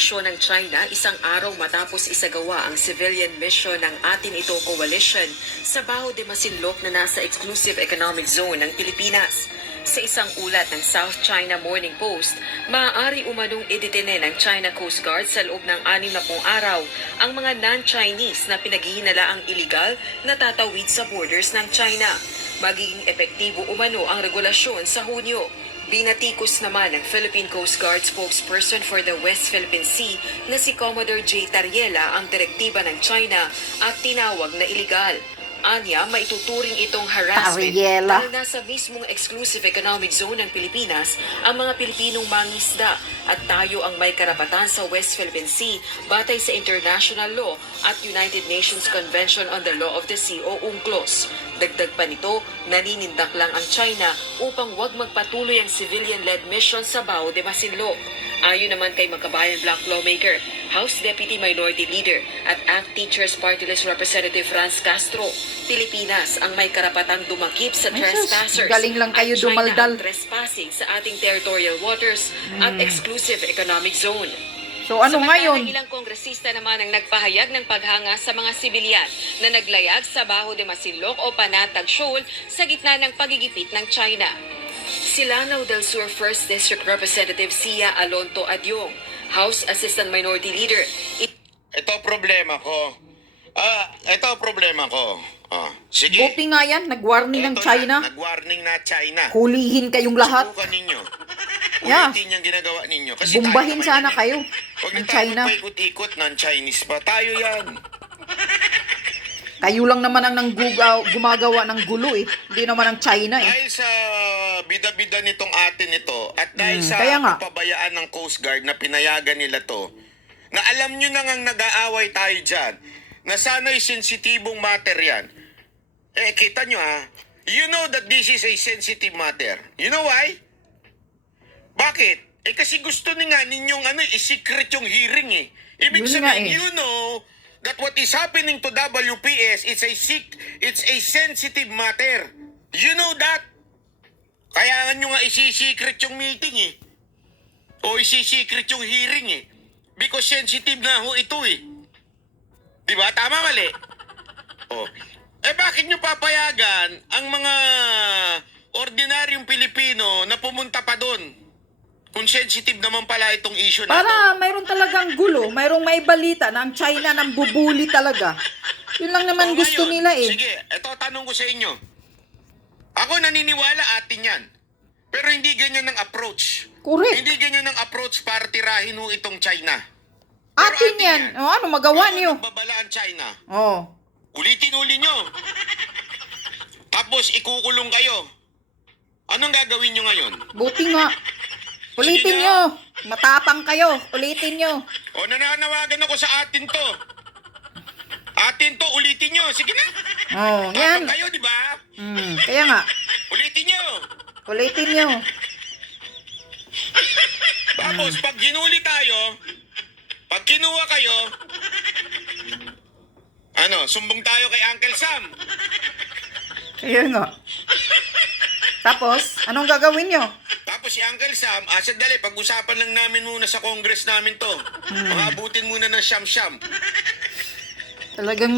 ng China isang araw matapos isagawa ang civilian mission ng atin ito coalition sa Baho de Masinloc na nasa exclusive economic zone ng Pilipinas. Sa isang ulat ng South China Morning Post, maaari umanong idetene ng China Coast Guard sa loob ng 60 araw ang mga non-Chinese na pinaghihinalaang iligal na tatawid sa borders ng China. Magiging epektibo umano ang regulasyon sa Hunyo. Binatikos naman ng Philippine Coast Guard spokesperson for the West Philippine Sea na si Commodore J. Tariela ang direktiba ng China at tinawag na iligal. Anya, maituturing itong harassment Tariela. dahil nasa mismong exclusive economic zone ng Pilipinas ang mga Pilipinong mangisda at tayo ang may karapatan sa West Philippine Sea batay sa international law at United Nations Convention on the Law of the Sea o UNCLOS. Dagdag pa nito, naninindak lang ang China upang wag magpatuloy ang civilian-led mission sa Baho de Masinloc. Ayon naman kay Magkabayan Black Lawmaker, House Deputy Minority Leader at ACT Teachers Party List Representative Franz Castro, Pilipinas ang may karapatang dumakip sa trespassers. Galing lang kayo at China dumaldal. ang trespassing sa ating territorial waters at exclusive economic zone. So ano ngayon? Ilang kongresista naman ang nagpahayag ng paghanga sa mga sibilyan na naglayag sa Baho de Masinloc o Panatag Shoal sa gitna ng pagigipit ng China. Si Lanao del Sur 1st District Representative Sia Alonto Adyong, House Assistant Minority Leader. Ito problema ko. Sige. Buti nga yan, nag-warning ng Ito China. Na, nag-warning na China. Hulihin kayong lahat. Subukan ninyo. Yeah. Ulitin yung ginagawa ninyo. Kasi Bumbahin tayo sana naman kayo Huwag ng na tayo China. magpaikot-ikot ng Chinese pa. Tayo yan. Kayo lang naman ang gumagawa ng gulo eh. Hindi naman ang China eh. Dahil sa bida-bida nitong atin ito at dahil sa kaya nga. pabayaan ng Coast Guard na pinayagan nila to, na alam nyo na ngang nag-aaway tayo dyan, na sana'y sensitibong matter yan. Kita nyo ha, you know that this is a sensitive matter. You know why? Bakit? Kasi gusto nga ninyong i-secret yung hearing eh. Ibig Yun nga sabihin, eh. you know that what is happening to WPS it's a sensitive matter. You know that? Kaya nyo nga isi-secret yung meeting eh. O isi-secret yung hearing eh. Because sensitive na ho ito eh. Diba? Tama mali? O. Bakit nyo papayagan ang mga ordinaryong Pilipino na pumunta pa doon? Kung sensitive naman pala itong issue na ito. Para mayroon talagang gulo, mayroong may balita na ang China nang bubuli talaga. Yun lang naman gusto Ngayon, nila eh. Sige, eto tanong ko sa inyo. Ako naniniwala atin yan. Pero hindi ganyan ang approach. Correct. Hindi ganyan ang approach para tirahin ho itong China. Atin yan. O ano, magawa niyo. Nagbabala ang China. Oh. Ulitin-uli nyo. Tapos ikukulong kayo. Anong gagawin nyo ngayon? Buti nga. Ulitin Sige nyo. Matapang kayo. Ulitin nyo. O nananawagan ako sa atin to. Atin to, ulitin nyo. Sige na. Oh, yan. Tapang kayo, di ba? Kaya nga. Ulitin nyo. Ulitin nyo. Tapos, pag ginuli tayo, pag kinuha kayo, sumbong tayo kay Uncle Sam. Kaya nga. Tapos, anong gagawin nyo? Tapos si Uncle Sam, sandali, pag-usapan lang namin muna sa Congress namin to. Makabutin muna ng siyam-siyam. Talagang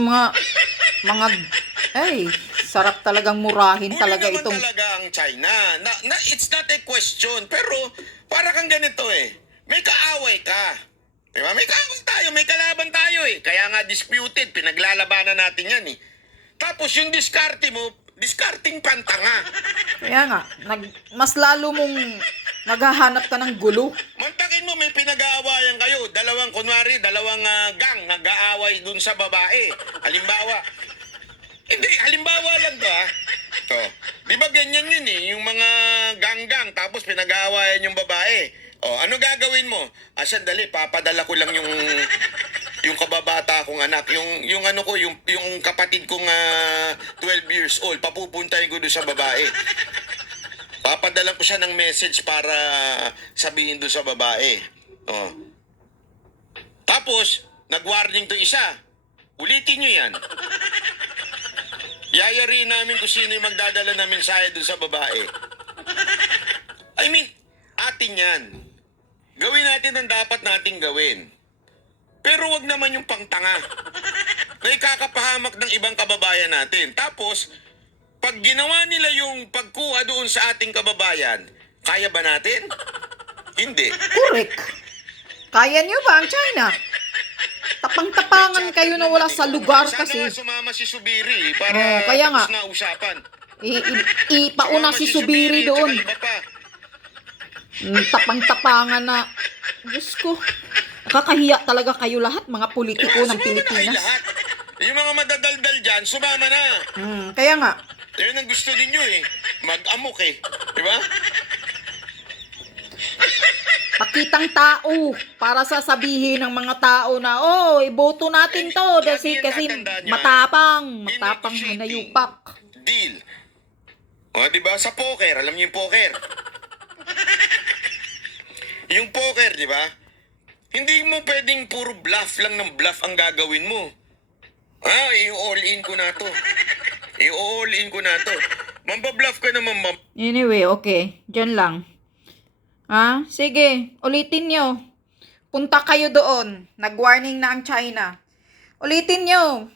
sarap talagang murahin talaga Huli naman itong... talaga ang China. It's not a question, pero para kang ganito eh. May kaaway ka. Diba? May kaaway tayo, may kalaban tayo eh. Kaya nga disputed, pinaglalabanan natin yan eh. Tapos yung discarding pantanga. Kaya nga, mas lalo mong naghahanap ka ng gulo. Mantakin mo, may pinag-aawayan kayo. Dalawang gang nag-aaway dun sa babae. Halimbawa lang to ha. To. Di ba ganyan yun eh, yung mga gang-gang, tapos pinag-aawayan yung babae. Ano gagawin mo? Sandali, papadala ko lang yung kababata kong anak, yung kapatid kong 12 years old, papupuntahin ko doon sa babae. Papadalan ko siya ng message para sabihin doon sa babae. Tapos, nag-warning to isa. Ulitin nyo yan. Yayariin namin kung sino yung magdadala ng mensahe doon sa babae. I mean, atin yan. Gawin natin ang dapat nating gawin. Pero wag naman yung pangtanga. Na ikakapahamak ng ibang kababayan natin. Tapos, pag ginawa nila yung pagkuha doon sa ating kababayan, kaya ba natin? Hindi. Correct. Kaya niyo ba ang China? Tapang-tapangan kayo na wala sa lugar Sana kasi. nga sumama si Subiri para Kaya nga. tapos na usapan. Ipauna si Subiri doon. tsaka iba pa. Tapang-tapangan na. Diyos ko. Nakakahiya talaga kayo lahat, mga politiko ng Sumama na kayo Pilipinas. lahat. Yung mga madadaldal dyan, sumama na. Kaya nga. Yun ang gusto ninyo eh. Mag-amok eh. Di ba? Pakitang tao para sasabihin ng mga tao na, oh, iboto natin to kasi Tatandaan nyo, matapang negotiating hanayupak. Deal. O, di ba? Sa poker, alam niyo yung poker? Yung poker, di ba? Hindi mo pwedeng puro bluff lang ng bluff ang gagawin mo. I-all in ko na to. I-all in ko na to. Mambabluff ka naman, Anyway, okay. Diyan lang. Sige. Ulitin nyo. Punta kayo doon. Nag-warning na ang China. Ulitin nyo.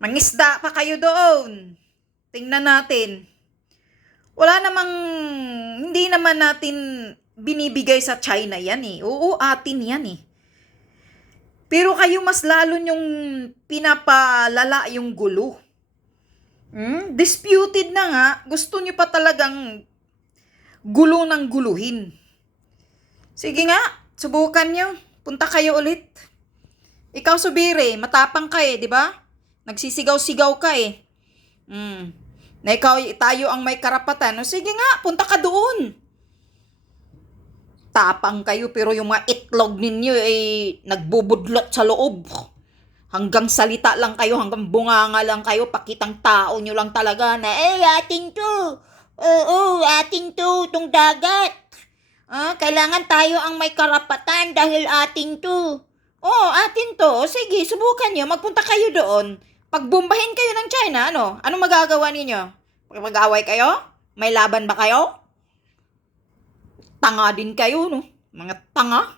Mangisda pa kayo doon. Tingnan natin. Wala namang, hindi naman natin binibigay sa China yan eh. Oo, atin yan eh. Pero kayo mas lalo yung pinapalala yung gulo. Disputed na nga. Gusto nyo pa talagang gulo ng guluhin. Sige nga, subukan nyo. Punta kayo ulit. Ikaw, Subiri, matapang ka eh, di ba? Nagsisigaw-sigaw ka eh. Na ikaw, tayo ang may karapatan. O sige nga, punta ka doon. Tapang kayo, pero yung mga itlog ninyo ay nagbubudlot sa loob. Hanggang salita lang kayo, hanggang bunganga lang kayo, pakitang tao nyo lang talaga na, ating to. Oo, ating to, itong dagat. Kailangan tayo ang may karapatan dahil ating to. Atin to. Sige, subukan nyo, magpunta kayo doon. Pagbombahin kayo ng China, ano? Anong magagawa ninyo? Mag-away kayo? May laban ba kayo? Tanga din kayo, no? Mga tanga.